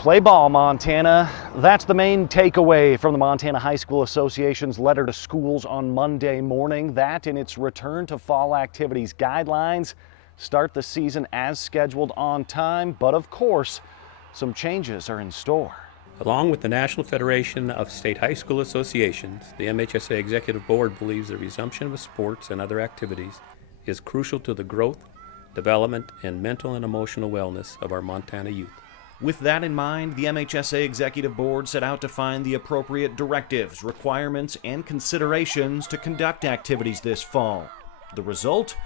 Play ball, Montana. That's the main takeaway from the Montana High School Association's letter to schools on Monday morning. That and its return to fall activities guidelines start the season as scheduled on time, but of course, some changes are in store. Along with the National Federation of State High School Associations, the MHSA Executive Board believes the resumption of sports and other activities is crucial to the growth, development, and mental and emotional wellness of our Montana youth. With that in mind, the MHSA Executive Board set out to find the appropriate directives, requirements, and considerations to conduct activities this fall. The result?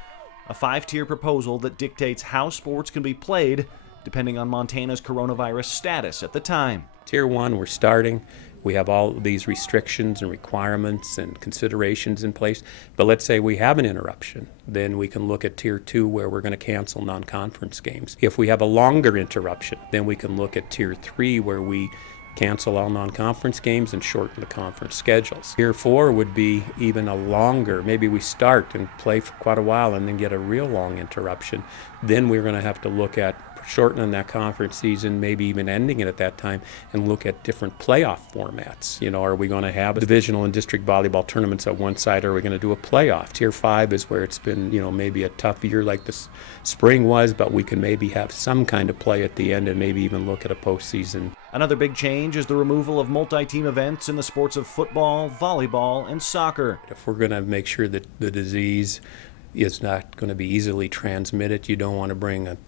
A 5-tier proposal that dictates how sports can be played depending on Montana's coronavirus status at the time. Tier 1, we're starting. We have all these restrictions and requirements and considerations in place. But let's say we have an interruption. Then we can look at Tier 2 where we're going to cancel non-conference games. If we have a longer interruption, then we can look at Tier 3 where we cancel all non-conference games and shorten the conference schedules. Tier 4 would be even a longer, maybe we start and play for quite a while and then get a real long interruption. Then we're going to have to look at shortening that conference season, maybe even ending it at that time, and look at different playoff formats. You know, are we going to have divisional and district volleyball tournaments at one side, or are we going to do a playoff? Tier 5 is where it's been, you know, maybe a tough year like this spring was, but we can maybe have some kind of play at the end and maybe even look at a postseason. Another big change is the removal of multi-team events in the sports of football, volleyball, and soccer. If we're going to make sure that the disease is not going to be easily transmitted, you don't want to bring a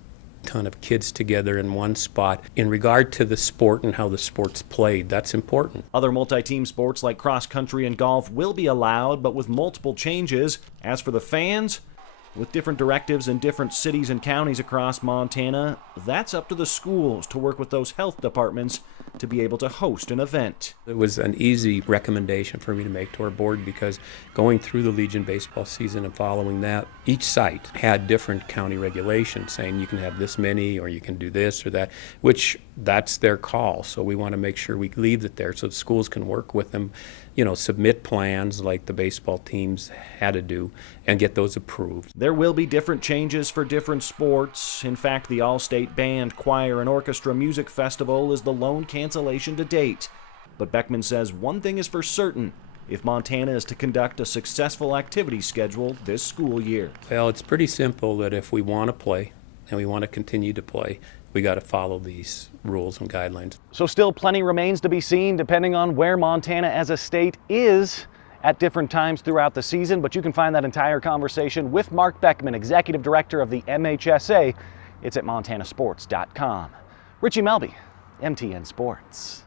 ton of kids together in one spot. In regard to the sport and how the sport's played, that's important. Other multi-team sports like cross country and golf will be allowed, but with multiple changes. As for the fans, with different directives in different cities and counties across Montana, that's up to the schools to work with those health departments to be able to host an event. It was an easy recommendation for me to make to our board because going through the Legion baseball season and following that, each site had different county regulations saying you can have this many or you can do this or that, which that's their call. So we want to make sure we leave it there so the schools can work with them, you know, submit plans like the baseball teams had to do and get those approved. There will be different changes for different sports. In fact, the All-State Band, Choir, and Orchestra Music Festival is the lone cancellation to date. But Beckman says one thing is for certain: if Montana is to conduct a successful activity schedule this school year. Well, it's pretty simple that if we want to play and we want to continue to play, we got to follow these rules and guidelines. So still plenty remains to be seen depending on where Montana as a state is at different times throughout the season, but you can find that entire conversation with Mark Beckman, Executive Director of the MHSA. It's at montanasports.com. Richie Melby, MTN Sports.